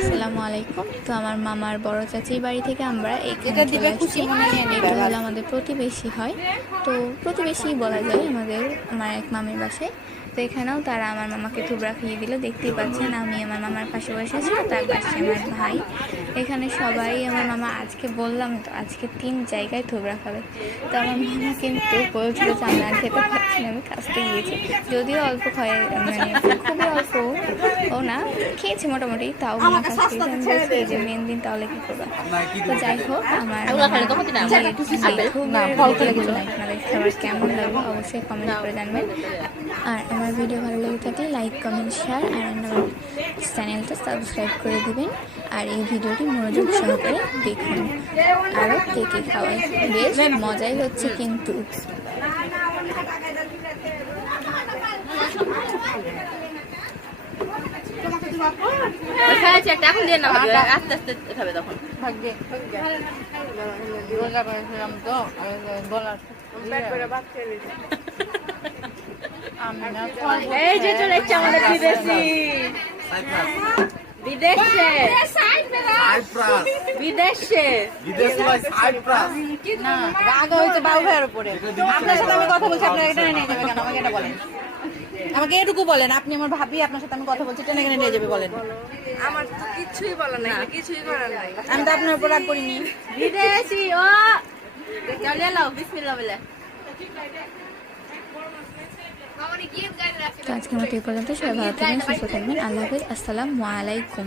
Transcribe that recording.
আসসালামু আলাইকুম। তো আমার মামার বড় চাচির বাড়ি থেকে আমরা এখানে চলে আসছি। এটা হলো আমাদের প্রতিবেশী হয়, তো প্রতিবেশী বলা যায় আমার এক মামির বাসায়। তো এখানেও তারা আমার মামাকে থুবড়া খাইয়ে দিল। দেখতেই পাচ্ছেন আমি আমার মামার পাশে বসে আছি, তার পাশে আমার ভাই। এখানে সবাই আমার মামা আজকে বললাম তো আজকে 3 জায়গায় থুবড়া খাবে। তো আমার মামা কিন্তু বলছিল যে আমি আর খেতে পারছি না, আমি কাছতে গিয়েছি। যদিও অল্প খায়, খুবই অল্প ও না, খেয়েছি মোটামুটি, তাও মামা কাছ থেকে আমি বলছি যে মেন দিন তাহলে কি করবা। তো যাই হোক, আমার ভিডিওগুলো আপনাদের খাবার কেমন লাগলো অবশ্যই কমেন্ট করে জানবেন। আর আমার ভিডিও ভালো লেগে থাকলে লাইক, কমেন্ট, শেয়ার আর আমার চ্যানেলটা সাবস্ক্রাইব করে দিবেন। আর এই ভিডিওটি মনোযোগ সহকারে দেখুন। আরও কে কে খাওয়ায়, বেশ মজাই হচ্ছে কিন্তু। এখন দিয়ে না আস্তে আস্তে খাবে তখন এই যে চলে এসছে আমাদের বিদেশি বিদেশে বিদেশে না রাগ হয়েছে বাবু ভাইয়ের উপরে। আপনার সাথে আমি কথা বলছি, আপনার এটা নিয়ে যাবে কেন? আমাকে এটা বলেন, আমাকে এটুকু বলেন। আপনি আমার ভাবি, আপনার সাথে আমি কথা বলছি, টেনে এখানে নিয়ে যাবে বলেন? আমার তো কিছুই বলার নাই, কিছুই করার নাই। আমি তো আপনার উপর রাগ করিনি। বিদেশি ও চলে এলো, বিসমিল্লাহ বলে। তো আজকের মতো এই পর্যন্ত। সবাই ভালো থাকবেন, সুস্থ থাকবেন। আল্লাহ হাফেজ, আসসালামু আলাইকুম।